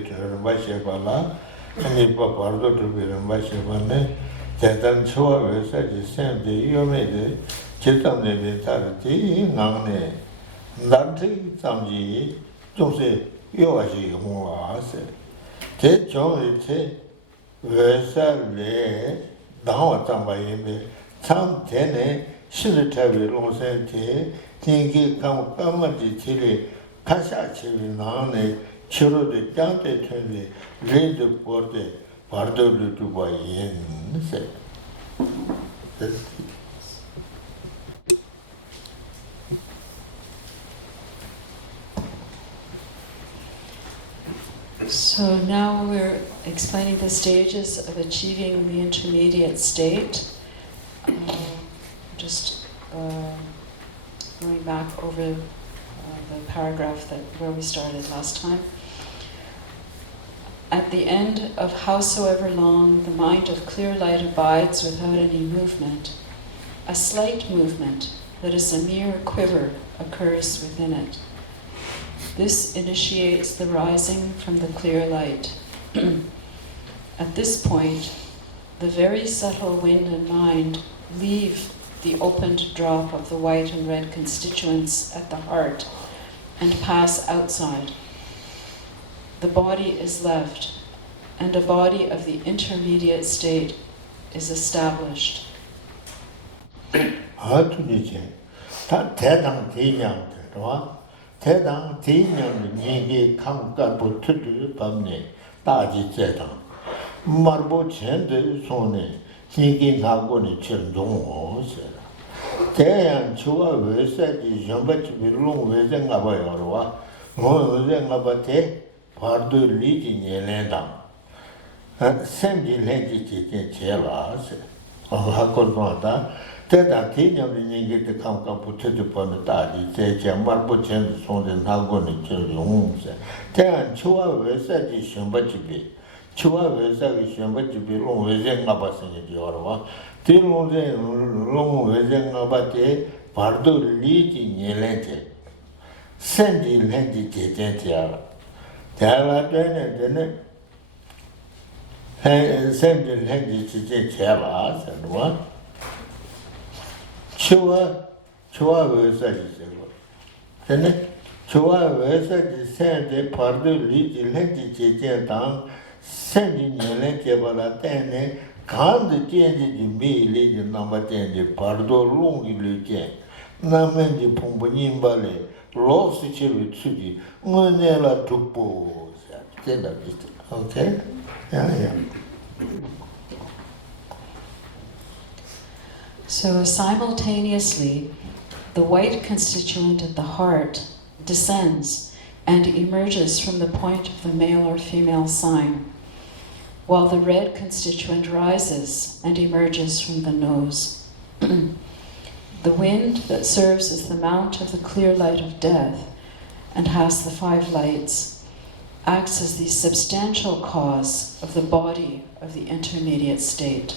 bit Rinpoche, and BARDO to be Rinpoche, then Chua was at the same day you made it, Chitam Nevitarity, Nane, Nati, Tamji, Jose, Yoashi, Hoa said. Take John, Versa Le, Dawa Tambayim, Tam Tene, Shilitavi Losente, Tingi Kamadi Tili, Pasachi Nane, Churu de Dante Twenty, Read the Porte, Pardo to buy in, said. So now we're explaining the stages of achieving the intermediate state. Just going back over the paragraph where we started last time. At the end of howsoever long the mind of clear light abides without any movement, a slight movement that is a mere quiver occurs within it. This initiates the rising from the clear light. At this point, the very subtle wind and mind leave the opened drop of the white and red constituents at the heart and pass outside. The body is left, and a body of the intermediate state is established. Tedang Tinyang Nigi Kamkabu Tudu Pamne, Taji Zedang. Marbo Chende Sone, Nigi Nagoni Chendong said. Tayan Chua Vesa is Jambach Bilung Vezeng Abayorwa, Moveng Abate, Pardo Liji Yeledang. Sendi Lendi Chela said. Hakolmata. Tedang Tinyam Nigi to come to upon the Tadi, say, Marbo Chen son and Nagoni Chendong said. Tayan Chua Vesa is Jambachi. Chua Vesa is Jambachi Bilung Vezeng Abasin Yorwa. Long Vezeng Abate, Pardo Liti Yelente. Sendi Lendi Tiara. Tala then Sendi Lendi Tiara, said one. Chua Vesa is then Chua Vesa is sent Pardo Liti Lendi Tang, sending Yelente Balatene. Quand the change the me lady number 10, the Pardo long illusion, Namen the Pombonin Ballet, lost the cherry tree, Monella to pose. Okay? Yeah. So simultaneously, the white constituent at the heart descends and emerges from the point of the male or female sign, while the red constituent rises and emerges from the nose. The wind that serves as the mount of the clear light of death and has the 5 lights acts as the substantial cause of the body of the intermediate state.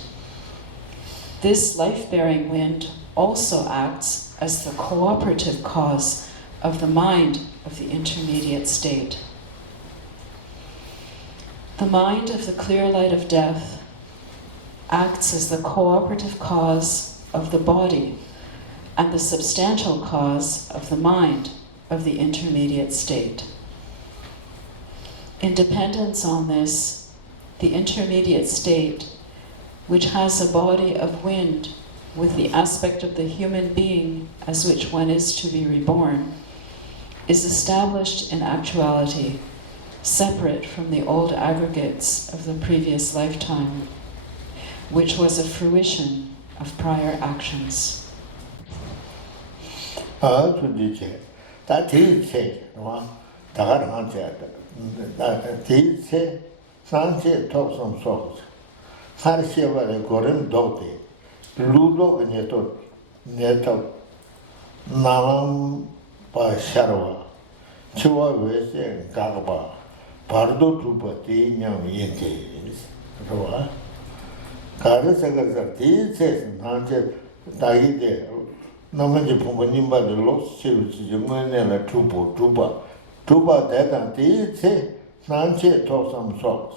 This life-bearing wind also acts as the cooperative cause of the mind of the intermediate state. The mind of the clear light of death acts as the cooperative cause of the body and the substantial cause of the mind of the intermediate state. In dependence on this, the intermediate state, which has a body of wind with the aspect of the human being as which one is to be reborn, is established in actuality, separate from the old aggregates of the previous lifetime, which was a fruition of prior actions. BARDO tuba te nyam yente roa kare sagar te ses nanje dagi de namanje pombanimba de los chevchi jumane la tuba de dan te se Sanche talk some socks.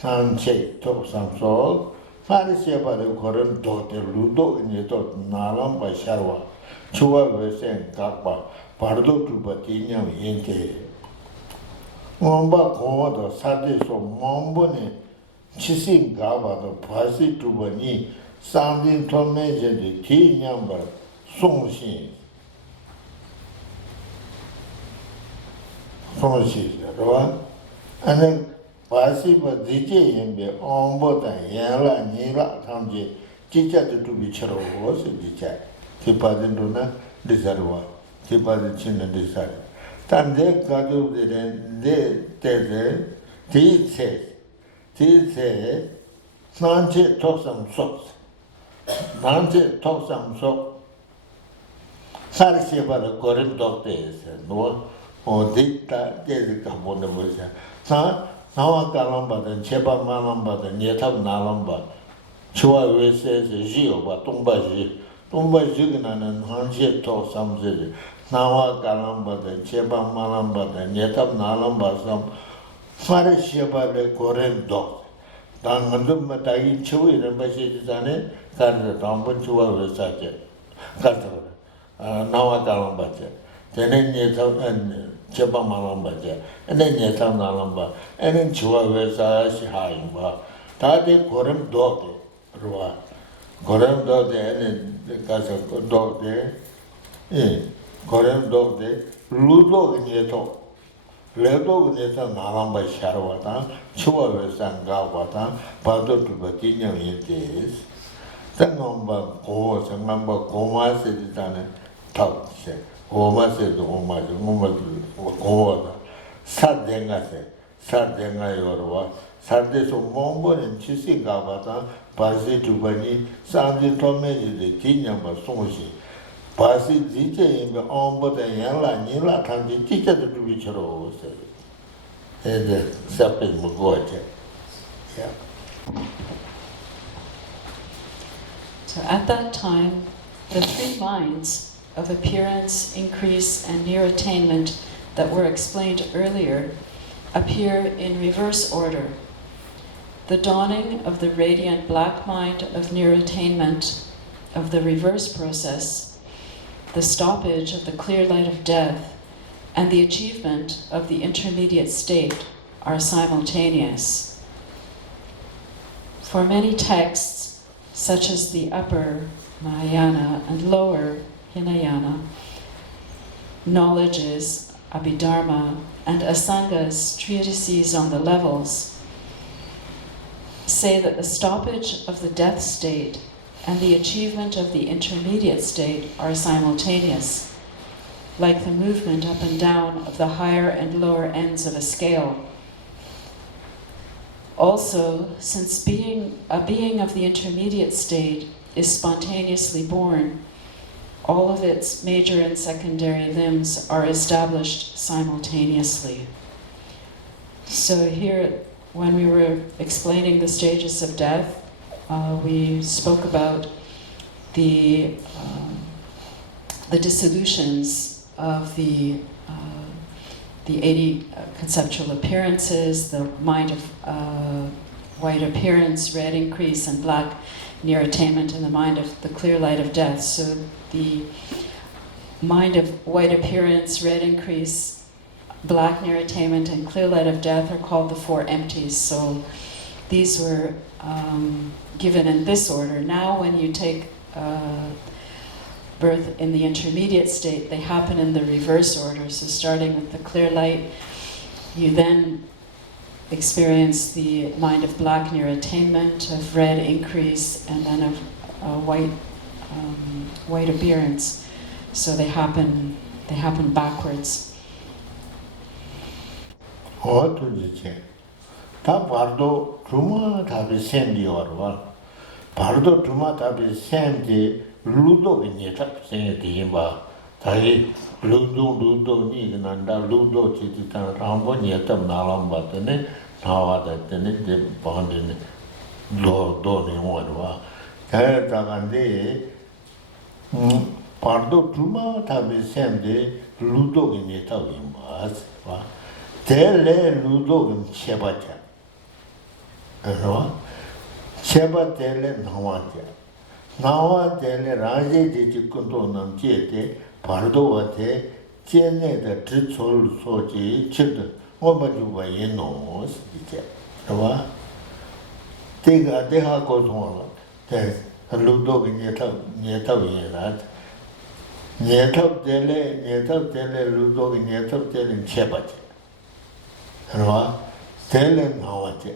Sanche talk some socks. Pharisia by the current daughter Ludo in the dot Nalam by Sharwa. Chua was saying Kapa, Pardo to Batinia Yente. Momba Komodo Sadi so Mombone, Chissing Gaba, the Pasi to Bani, sounding to measure the tea number, Song Shin. Song Shin, right? And then Pasi but DJ and be on board and Yala Nila Tamji, teacher to be Chero was a teacher. Tipadina Desarwa, Tipad Chin and Desar. Tande Kadu de says, Nanche talk some socks. Nanche talk some socks. Sarisiba the Korean doctors, no, or dicta, there's a Kabona voice. Now a Kalamba and Cheba Malamba, the Nietab Nalamba. Chua says, Gio, but Tumba Tumba Juganan and Hanji talk some zilly. Nawa Kalamba, the Cheba Malamba, the Nietab Nalamba, some Farishaba the Korean dog. Dangadum Matai Chewy and Bashizane, Carter Tomba Chua Versace. Carter Nawa Kalamba, then Nietab and Cheba Malamba, and then Nietab Nalamba, and then Chua Versace Haimba. Tade Korean dog. Korean dog and the casa dog there, Korean dog there, Ludo in Yeto, Ledo in Yeta Nalamba Sharwata, Chua Vesangawata, Pardo to Batinia in days. Then number Goma, and number Goma said it on a top, said, Goma said, Goma, Sadenga said, Sadenga Yorwa. Sarde so Mongo and Chisi Gavata, Pasi to Bani, Sandi Tomeji, the Tinyamba Sonsi. Pasi DJ in the Ombo and Yala Nila can be teacher to be Chero, and the Sapin Mugote. Yeah. So at that time, the three minds of appearance, increase, and near attainment that were explained earlier appear in reverse order. The dawning of the radiant black mind of near attainment of the reverse process, the stoppage of the clear light of death, and the achievement of the intermediate state are simultaneous. For many texts, such as the upper Mahayana and lower Hinayana, knowledges, Abhidharma, and Asanga's treatises on the levels, say that the stoppage of the death state and the achievement of the intermediate state are simultaneous, like the movement up and down of the higher and lower ends of a scale. Also, since a being of the intermediate state is spontaneously born, all of its major and secondary limbs are established simultaneously. So here, when we were explaining the stages of death, we spoke about the dissolutions of the 80 conceptual appearances, the mind of white appearance, red increase, and black near attainment, and the mind of the clear light of death. So the mind of white appearance, red increase, black near attainment, and clear light of death are called the four empties. So these were given in this order. Now when you take birth in the intermediate state, they happen in the reverse order. So starting with the clear light, you then experience the mind of black near attainment, of red increase, and then of white appearance. So they happen backwards. Ta bardo truma tabi sendi orwa. Bardo truma tabi sendi ludo vinyeta sendi imba. Tahi ludo ni nanda ludo chiti tan rambo nyetam nalamba tene nawada tene de bondene do ni orwa. Tahi tagandi bardo truma tabi sendi ludo vinyeta imba. Tele Ludogum Chebacha. Cheba tele Nawaja. Nawa tele Raji di Kundonam Jete, Pardovate, Jene the Tritzol Soji, Chid, Obajuba Yenos, Take a deha goes on. There's a Ludog in Yetavian. Nyetop tele Ludog in Yetop tele in Chebacha. Tele Nawate.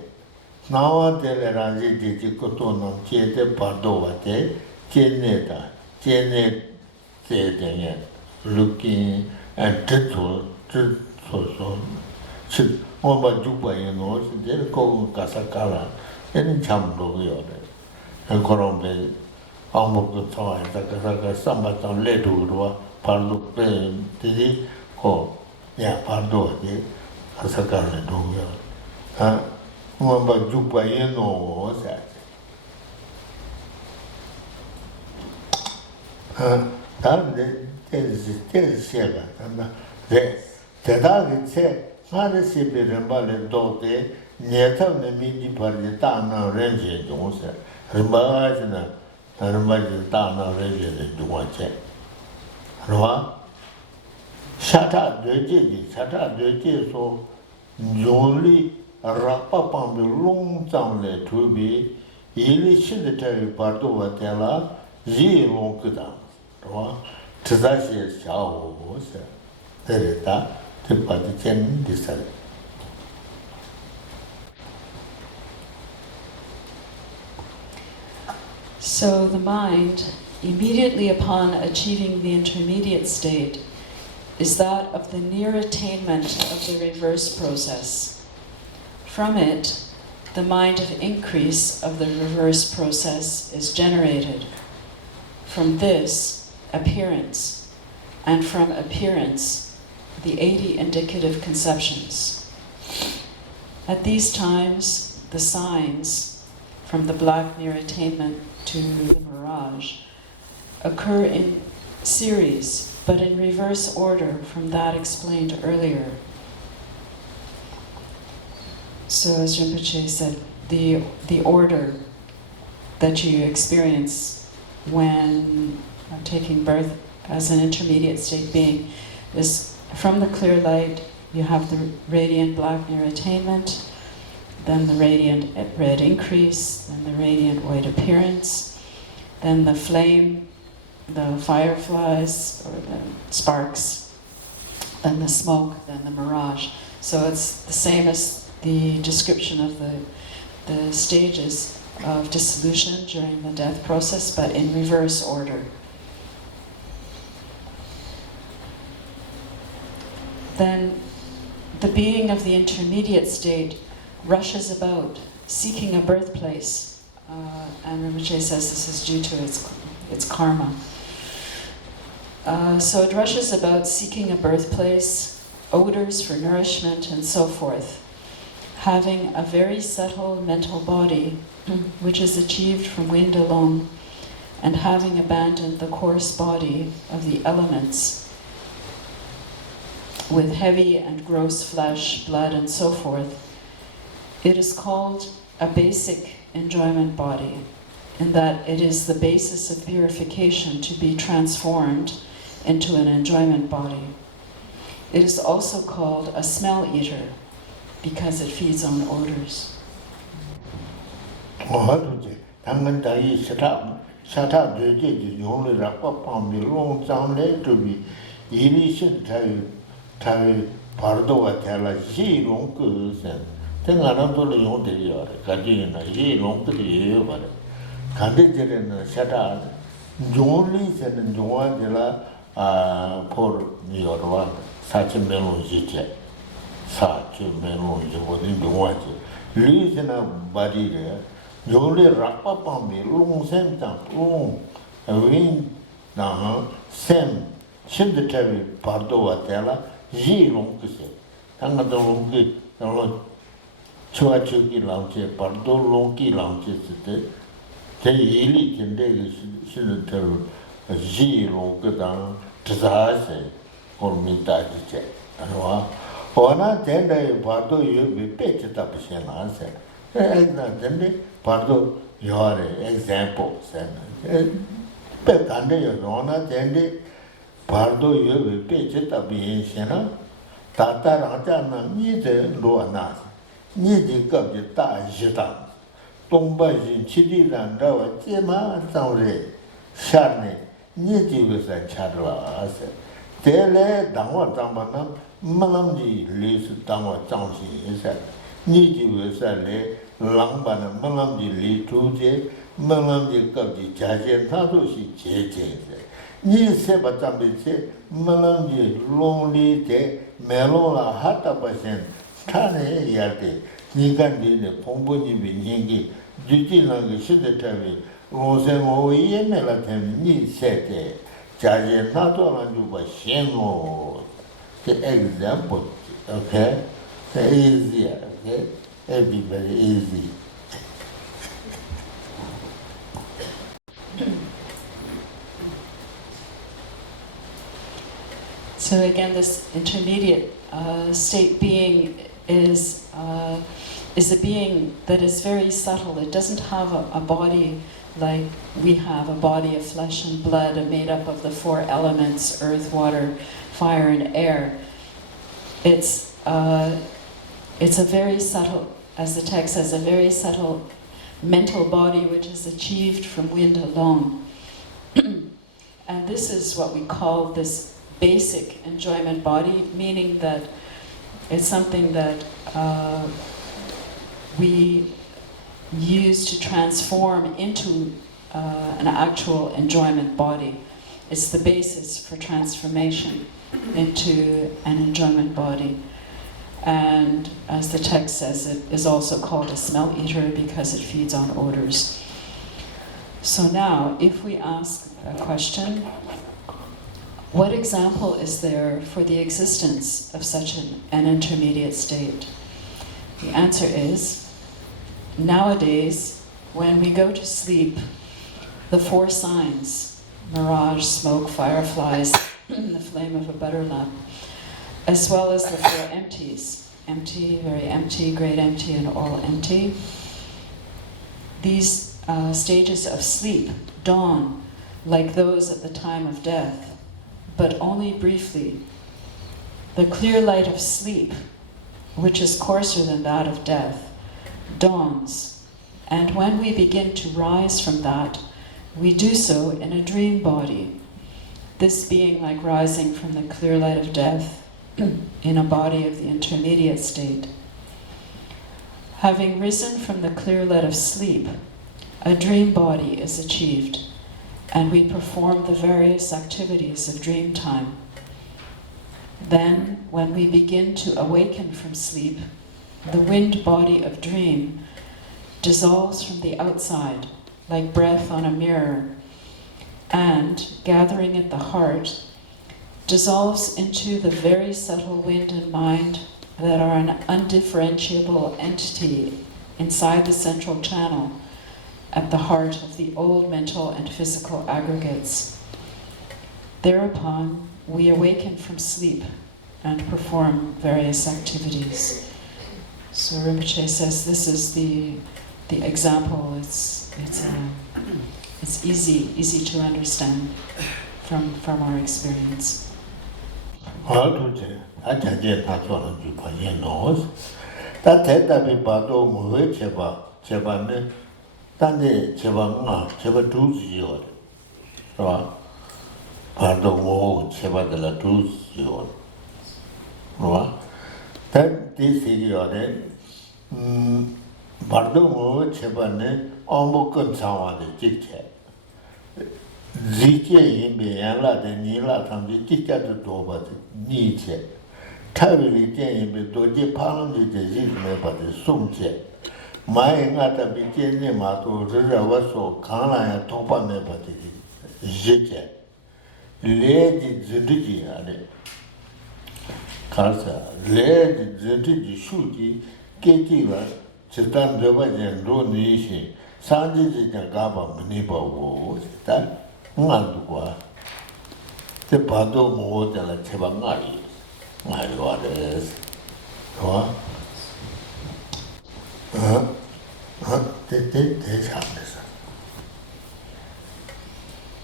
Nawa tele Raji di Kotonam Jete Pardovate, Jeneta, Jenet Zedenge, looking and Tritzol, Chid, Obajuba Yenos, then go Casacala. Any cham do and Corombe, almost the time, the somewhat on Ledu, Parlo, Didi, oh, yeah, Pardo, a Sakana do you. One but Jubayeno was that. That is Sega, and the dog said, not a sip in Ballet Dote. Nieta ne midi parli tana renje jonse rimajna rimajna tana renje de duwache rwa shata deje so joli rapa pambe long le tubi ili shinde parto watela ji long kuda rwa tzashi shao se tereta tipati chen disale. So the mind, immediately upon achieving the intermediate state, is that of the near attainment of the reverse process. From it, the mind of increase of the reverse process is generated. From this, appearance, and from appearance, the 80 indicative conceptions. At these times, the signs, from the black near attainment to the mirage, occur in series, but in reverse order from that explained earlier. So as Rinpoche said, the order that you experience when taking birth as an intermediate state being is from the clear light, you have the radiant black near attainment, then the radiant red increase, then the radiant white appearance, then the flame, the fireflies or the sparks, then the smoke, then the mirage. So it's the same as the description of the stages of dissolution during the death process, but in reverse order. Then the being of the intermediate state rushes about, seeking a birthplace. And Rinpoche says this is due to its karma. So it rushes about seeking a birthplace, odors for nourishment, and so forth, having a very subtle mental body, which is achieved from wind alone, and having abandoned the coarse body of the elements, with heavy and gross flesh, blood, and so forth. It is called a basic enjoyment body, in that it is the basis of purification to be transformed into an enjoyment body. It is also called a smell eater, because it feeds on odors. Ona tende bardo yu be pech tapshe na se. Example bardo yore example se. Pe kande yo ona tende bardo yu be pech tapshe shena. Tata rangcha na ni de lo na. Ni de kap de ta jita. Tongba jin chidi ran da wa jema zang re. Sharne ni ji we sa charwa se. Tele dangwa zamba na malam ji li su dangwa zang si se. Ni ji we sa le lang ba na malam ji li tu je, malam ji kap ji jia jian ta su si jie jian se. Ni se ba zang bi se, malam ji long li de, me long la hata ba sen, ta ne ya de, ni gan di ne pong bu ni bi ni gi, ju ji lang gi shi de ta bi, long sen wo ye me la ten ni se de, jia jian ta zuo lang ju ba xian wo. The example, okay? Easy, okay? Everybody easy. So again, this intermediate state being is a being that is very subtle. It doesn't have a body like we have, a body of flesh and blood made up of the four elements, earth, water, fire, and air. It's a very subtle, as the text says, a very subtle mental body which is achieved from wind alone. And this is what we call this basic enjoyment body, meaning that it's something that we use to transform into an actual enjoyment body. It's the basis for transformation into an enjoyment body. And as the text says, it is also called a smell eater because it feeds on odors. So now, if we ask a question, what example is there for the existence of such an intermediate state? The answer is, nowadays, when we go to sleep, the four signs, mirage, smoke, fireflies, the flame of a butter lamp, as well as the four empties, empty, very empty, great empty, and all empty, these stages of sleep dawn like those at the time of death, but only briefly. The clear light of sleep, which is coarser than that of death, dawns, and when we begin to rise from that, we do so in a dream body, this being like rising from the clear light of death in a body of the intermediate state. Having risen from the clear light of sleep, a dream body is achieved, and we perform the various activities of dream time. Then, when we begin to awaken from sleep, the wind body of dream dissolves from the outside, like breath on a mirror, and, gathering at the heart, dissolves into the very subtle wind and mind that are an undifferentiable entity inside the central channel, at the heart of the old mental and physical aggregates. Thereupon, we awaken from sleep and perform various activities. So Rinpoche says this is the example. It's easy to understand from our experience. Tande cheba nga, cheba duzi yor, right? Bardo mo cheba de la duzi yor, right? That this yor, bardo mo cheba ne ombo kun sawa de jikche. Zikche yinbe yan la de ni la tamji jikcha de doba de ni che. Tawi li jen yinbe doji palang de jikme ba de sung che. Mai ngata bi jene ma to zhe wa so kan la ya to pa me pa ti ji je le di zhi ji ya de ka sa le di zhi ji shu ji ke ji la chi tan de ba jen ro ni shi san ji ji ja ga ba ma ni ba wo ta nga du kwa te ba do mo de la che ba nga yi wa de What?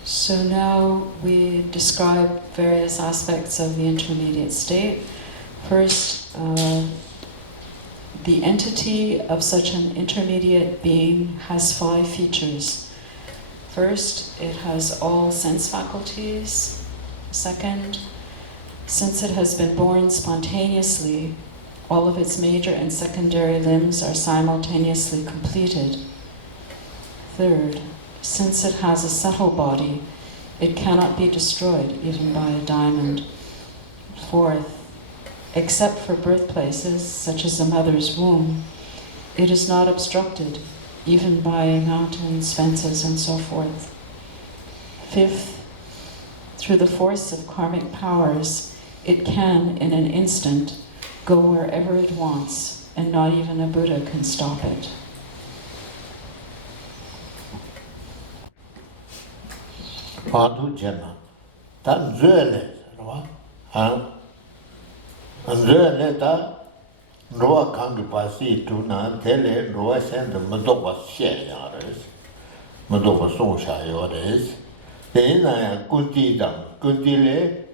So now we describe various aspects of the intermediate state. First, the entity of such an intermediate being has 5 features. First, it has all sense faculties. Second, since it has been born spontaneously, all of its major and secondary limbs are simultaneously completed. Third, since it has a subtle body, it cannot be destroyed even by a diamond. Fourth, except for birthplaces, such as a mother's womb, it is not obstructed even by mountains, fences, and so forth. Fifth, through the force of karmic powers, it can, in an instant, go wherever it wants, and not even a Buddha can stop it. Padu Jena, that really, and really that Roa Kangi Pasi Tuna, Tele, Roa send the Madoba Shayares, Madoba Sonsha Yores, then I Kunti Dam, Kuntile,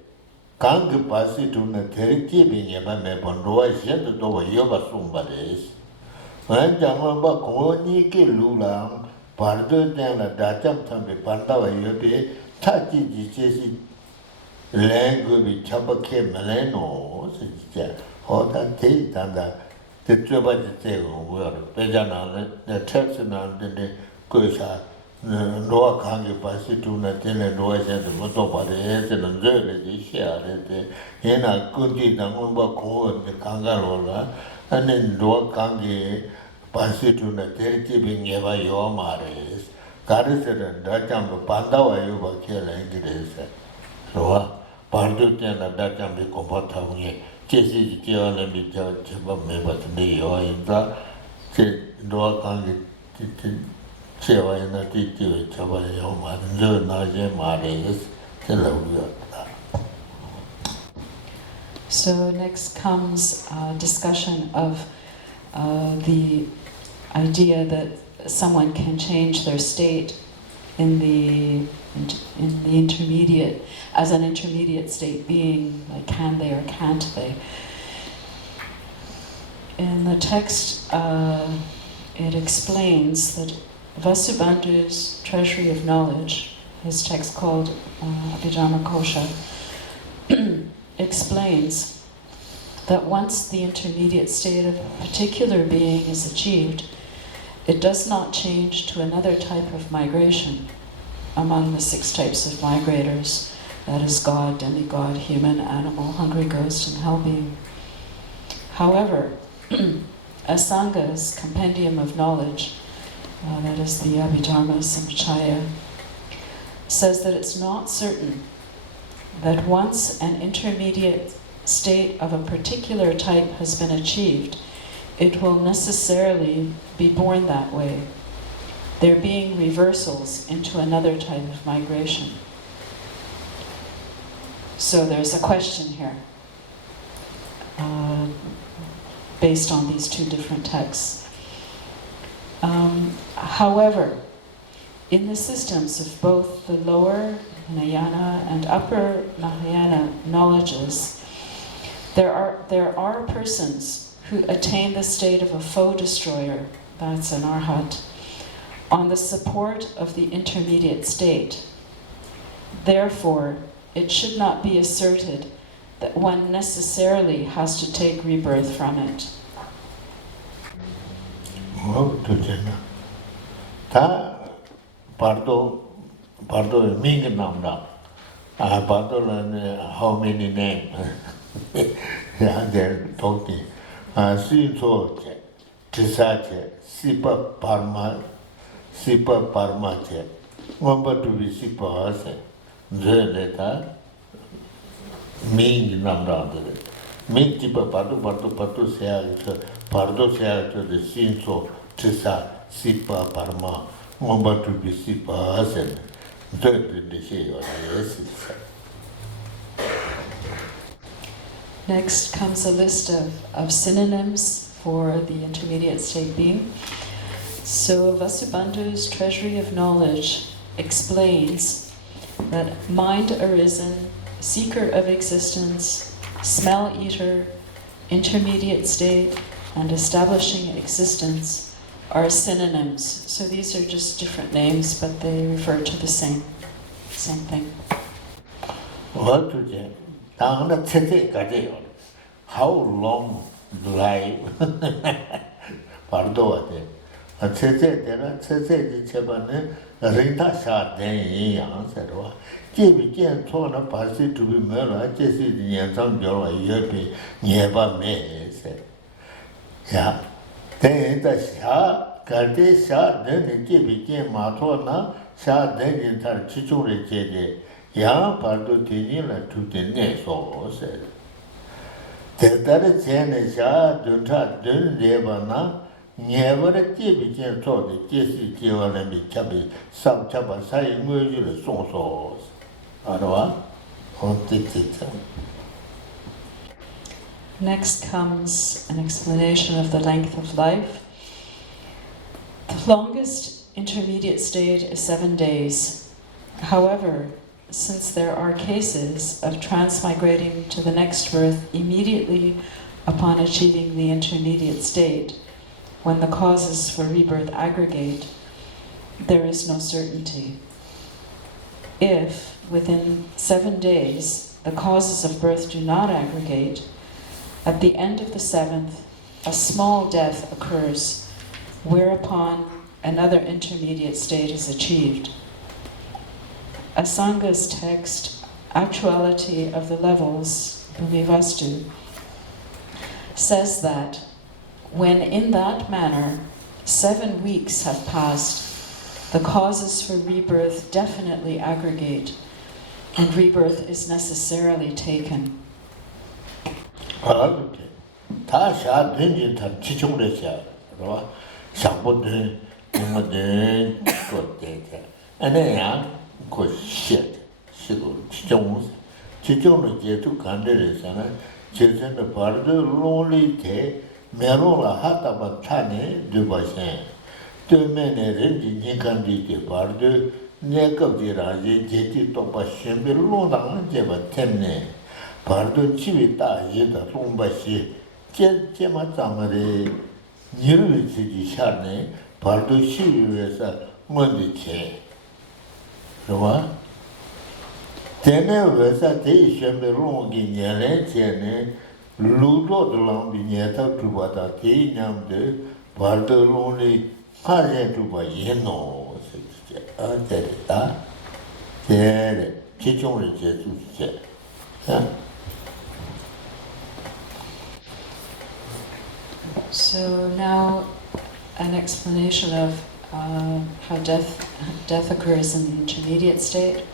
Kangi Pasi Tuna, Teriki being a Mabon, Roa sent the Dova Yoba Sumbares, when Jamaba Koniki Lulang, Pardo Dana Datam Tambi Pandawa Yobe, Tati Jesi Language Chabake Maleno, Hota Tate and the Trebati word, Pejana, the Texan and the Kusa, Noa Kangi Pasituna, Tele Noise and the Motopa, the Essen and Zerli, the share, the Hena Kundi, the Mumba Ko, the Kangarola, and then Noa Kangi Pasituna, Terki being ever your mares, Garrison and Dacham, Pandawa, you were killing it. So, Pardu and Dacham be compatible. Jesse Jian and be Jabba member today or in the Noa Kangi Cheva and the Titi, Chava Yoma, and Naja Mares, So next comes a discussion of the idea that someone can change their state in the intermediate, as an intermediate state being, like can they or can't they? In the text, it explains that Vasubandhu's Treasury of Knowledge, his text called Abhidharma Kosha, explains that once the intermediate state of a particular being is achieved, it does not change to another type of migration among the 6 types of migrators, that is God, demigod, human, animal, hungry ghost, and hell being. However, Asanga's Compendium of Knowledge, that is the Abhidharma Sampachaya, says that it's not certain that once an intermediate state of a particular type has been achieved, it will necessarily be born that way, there being reversals into another type of migration. So there's a question here, based on these 2 different texts. However, in the systems of both the lower Hinayana and upper Mahayana knowledges, there are persons who attain the state of a foe destroyer, that's an arhat, on the support of the intermediate state. Therefore, it should not be asserted that one necessarily has to take rebirth from it. Bardo Ming Namda. Bardo, how many names? Yeah, they're talking. Sinso, Tisache, Sipa Parma, Sipa Parmache, Wamba to be Sipa Hase, Zeleta, Ming Namda. Ming Tipa Patu Sea, Pardo Sea to the Sinso, Tisa, Sipa Parma, Wamba to be Sipa Hase, Zeleta, the Shea or the Next comes a list of synonyms for the intermediate state being. So Vasubandhu's Treasury of Knowledge explains that mind arisen, seeker of existence, smell eater, intermediate state, and establishing existence are synonyms. So these are just different names, but they refer to the same thing. How long life? BARDO Next comes an explanation of the length of life. The longest intermediate state is 7 days. However, since there are cases of transmigrating to the next birth immediately upon achieving the intermediate state, when the causes for rebirth aggregate, there is no certainty. If, within 7 days, the causes of birth do not aggregate, at the end of the 7th, a small death occurs, whereupon another intermediate state is achieved. Asanga's text, Actuality of the Levels, Bhumivastu, says that when in that manner 7 weeks have passed, the causes for rebirth definitely aggregate, and rebirth is necessarily taken. BARDO chibi ta yeda lomba shi jema tsamare nirvi chidi sharne BARDO shivi wesa ngondi che rwa tene wesa te shembe longi nyere che ne ludo de lambi nyeta tubata te nyamde BARDO longi haje tuba yeno se che a tere ta tere chichongri che su che So now an explanation of how death occurs in the intermediate state.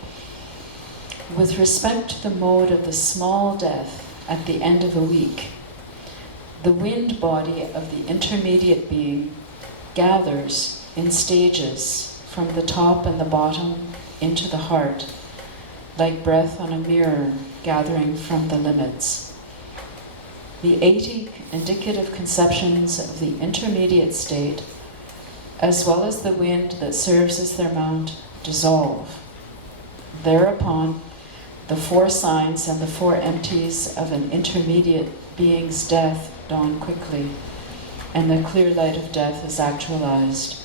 With respect to the mode of the small death at the end of a week, the wind body of the intermediate being gathers in stages from the top and the bottom into the heart, like breath on a mirror gathering from the limits. The 80 indicative conceptions of the intermediate state, as well as the wind that serves as their mount, dissolve. Thereupon, the 4 signs and the 4 empties of an intermediate being's death dawn quickly, and the clear light of death is actualized.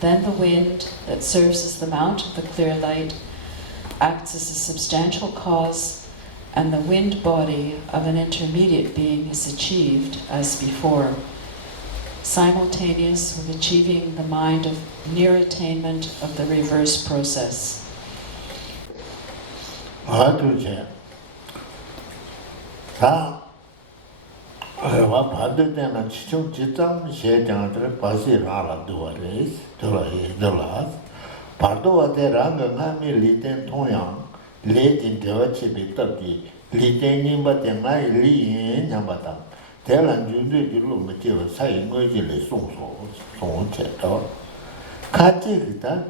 Then the wind that serves as the mount of the clear light acts as a substantial cause, and the wind body of an intermediate being is achieved as before, simultaneous with achieving the mind of near attainment of the reverse process. Letin dewa chibi tabdi, liten nimba tenga li yin nyambata, telan jundu di lu ma jiwa sayi ngoji li song che to. Kachi kita,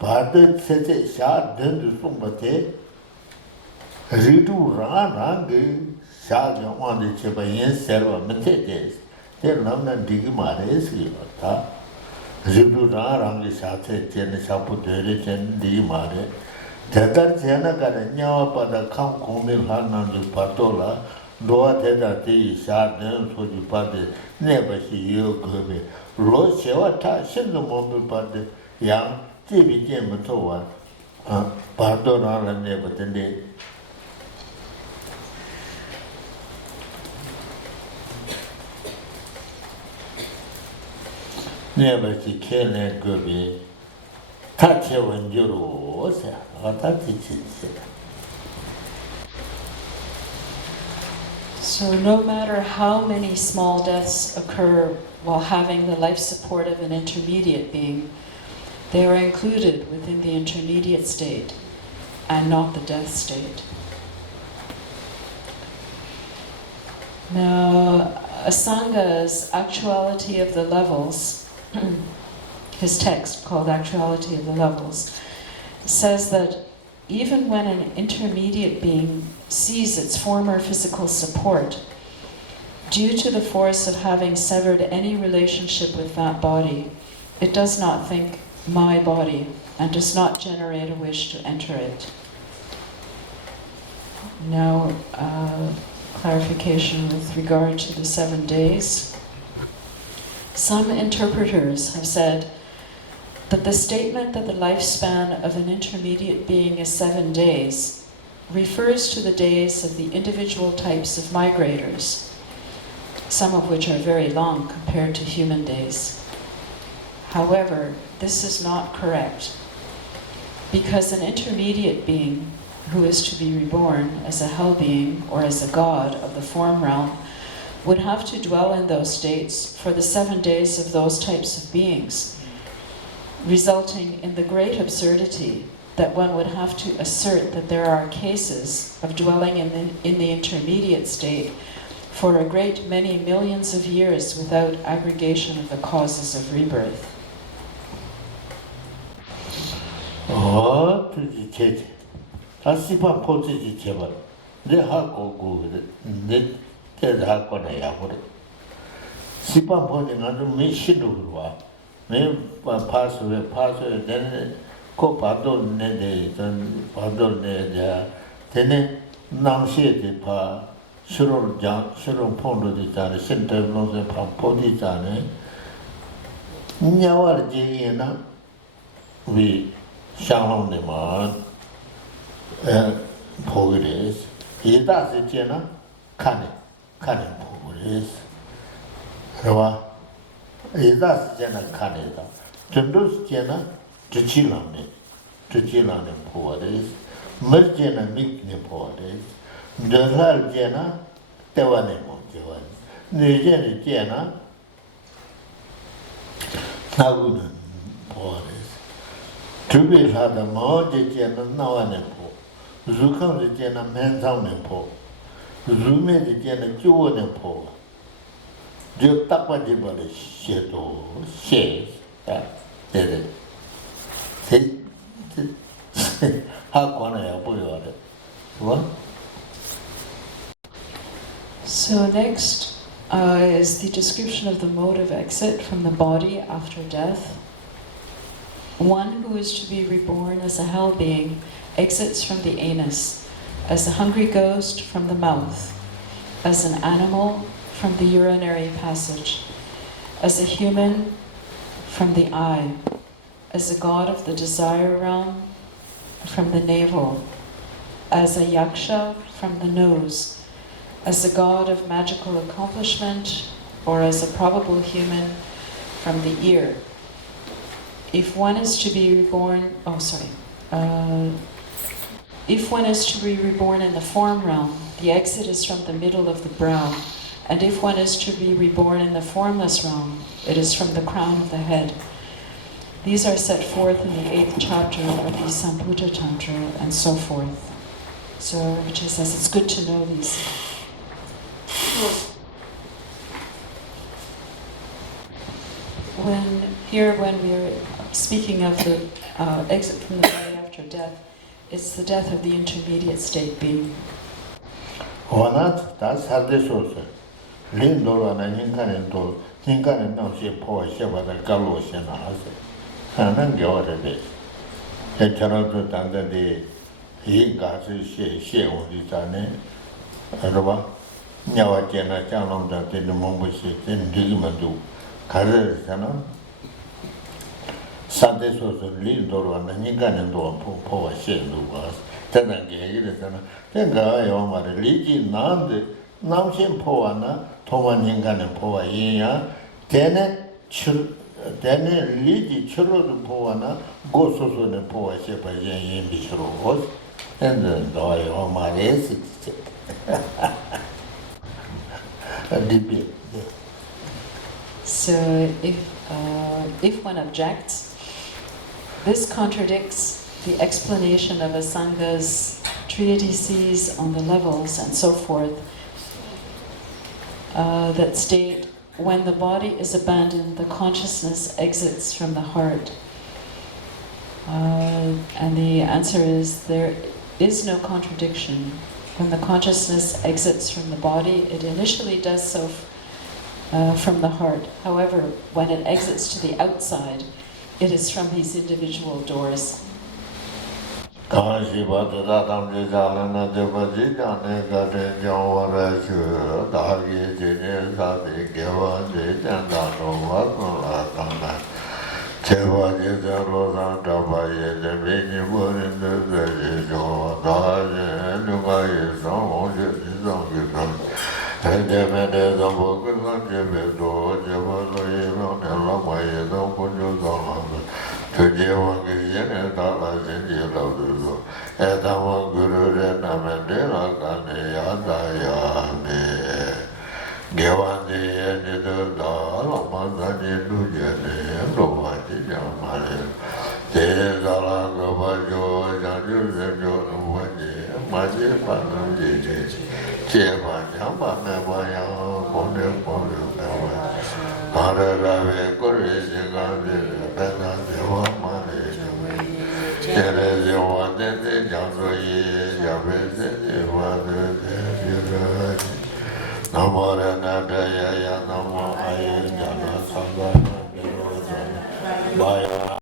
BARDO tsetse sha dendu songba te, ridu rang rang ge Shaga on the Chibayan Serva Metes, they're not Digimare, Zibura Rangi Shate, Jen Shapu Derich Digimare. Tetar Jena got a nyawa pada Kam Kumil Hanan Patola, Doa Teta Ti, Shad, then for the party, never see you, Kirby. Lo Shewata, send the moment party, young, TV Jematoa, BARDO and never the day. Never see Kellen Kirby. Touch when you rose, or touch it. So no matter how many small deaths occur while having the life support of an intermediate being, they are included within the intermediate state and not the death state. Now, Asanga's Actuality of the Levels, his text called Actuality of the Levels, says that even when an intermediate being sees its former physical support, due to the force of having severed any relationship with that body, it does not think, my body, and does not generate a wish to enter it. Now, clarification with regard to the 7 days. Some interpreters have said that the statement that the lifespan of an intermediate being is 7 days refers to the days of the individual types of migrators, some of which are very long compared to human days. However, this is not correct, because an intermediate being who is to be reborn as a hell being or as a god of the form realm would have to dwell in those states for the 7 days of those types of beings, resulting in the great absurdity that one would have to assert that there are cases of dwelling in the intermediate state for a great many millions of years without aggregation of the causes of rebirth. Oh, to the church. Asipa Poti Cheba. They have go good. They have gone a yapper. Sipa Poti and other mission. May pass away, then co pardon, then pardon, then now see the pa, Shurul Pondo di Tane, Center of the Podi Tane. Nyawar Jina, we shall the man, Pogres. He does it, Jena, canning Pogres. Rava. Idas Jena Canada. Tundus Jena, Tuchilane Poores, Merjena Mikne Poores, Dazal Jena, Tevanemo Jevan, Nijeni Jena, Nagunan Poores. Tubil had a Maji Jena Nawanepo, Zukan the Jena Menzanepo, Zume the Jena Juanepo. You tap on the body, shadow, shares, that how can I put it? What? So next is the description of the mode of exit from the body after death. One who is to be reborn as a hell being exits from the anus, as a hungry ghost from the mouth, as an animal from the urinary passage, as a human from the eye, as a god of the desire realm from the navel, as a yaksha from the nose, as a god of magical accomplishment, or as a probable human from the ear. If one is to be reborn, if one is to be reborn in the form realm, the exit is from the middle of the brow. And if one is to be reborn in the formless realm, it is from the crown of the head. These are set forth in the 8th chapter of the Sambuddha Tantra, and so forth. So Rinpoche says it's good to know these. When we're speaking of the exit from the body after death, it's the death of the intermediate state being. 원하트 다 사대소서 린도라나 인간도 인간은 너시 포셔바다 갈로시나 하세 하는 겨울에 저런도 단단히 인가스 시시오리자네 알아봐 냐와제나 장롱다 되는 몸부시 된 리그만도 가르잖아 사대소서 린도라나 인간은 도 포셔누가 대단 게 얘기잖아 내가 요 말을 리지 나한테 남신 포와나 도만 인간은 포와 이야 대내 리지 추로를 포와나 고소소는 포와 셰파 예비시로 고 엔든 너요 말에스 디비 So if one objects, this contradicts the explanation of Asanga's treatises on the levels and so forth that state when the body is abandoned, the consciousness exits from the heart. And the answer is there is no contradiction. When the consciousness exits from the body, it initially does so from the heart. However, when it exits to the outside, it is from these individual doors.